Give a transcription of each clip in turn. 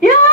Yeah.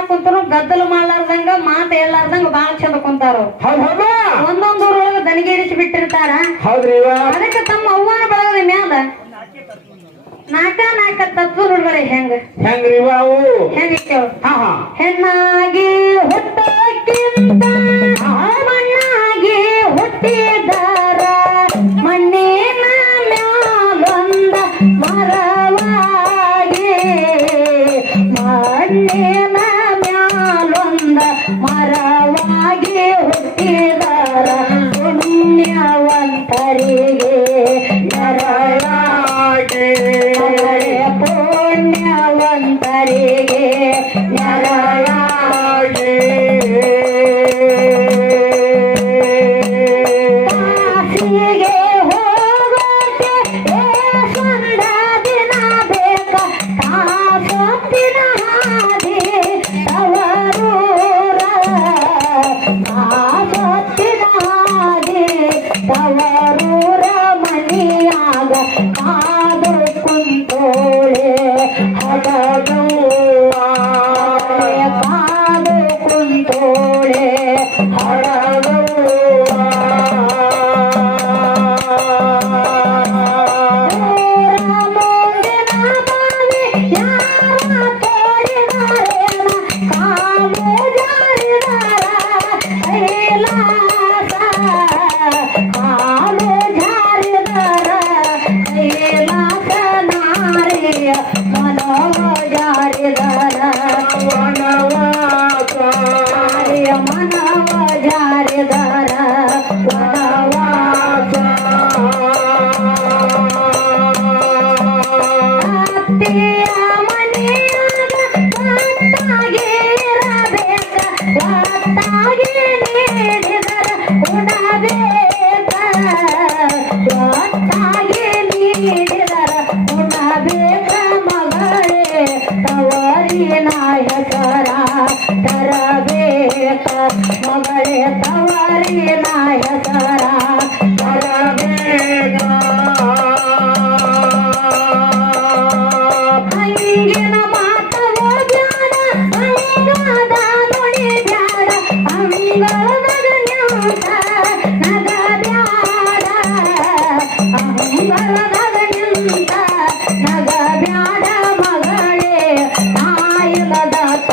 ಊರಾಗ ಗದ್ದಲು ಮಾಡಲಾರ್ದಂಗ ಮಾಡ್ಲಾರ್ದಂಗ ಮಾತ ಹೇಳಾರ್ದಂಗ ಬಾಳ ಚಂದ ಒಂದೊಂದು ಒಂದೊಂದ್ ಊರೊಳಗ ಬಿಟ್ಟಿರ್ತಾರ. ಅದಕ್ಕೆ ತಮ್ಮ ಅವ್ವನ ಬಳಗದ ಮ್ಯಾಲ ನಾಕ ನಾಕ ತತ್ವ ನೋಡ್ಬಾರಿ ಹೆಂಗ. ಹೆಂಗ ಹೆಣ್ಣಾಗಿ ಹುಟ್ಟಕ್ಕಿಂತ ಮಣ್ಣಾಗಿ ಹುಟ್ಟಿದ್ದ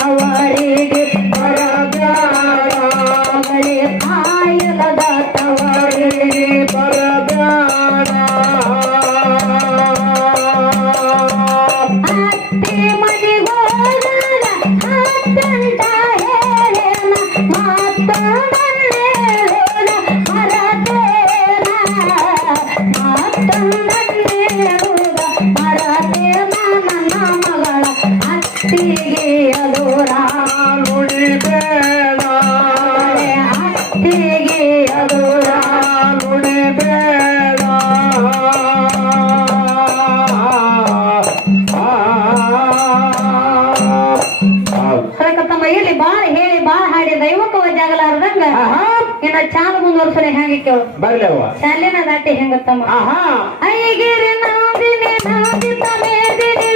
Hawaii. ದೈವಕ್ಕ ಒದ್ದಾಗಲಾರ್ದಂಗ ಇನ್ನ ಚಾಲ ಮುಂದುವರ್ಸನೆ ಹೆಂಗೆ ಕೇಳು? ಬರ್ಲಿ ಅವ್ವ. ಶಾಲೆನ ದಾಟಿ ಹೆಂಗತ್ತಮ್ಮ? ಅಯ್ಯಗಿರಿ ನಾದಿನಿ ನಾದಿ ತಮೇದಿನಿ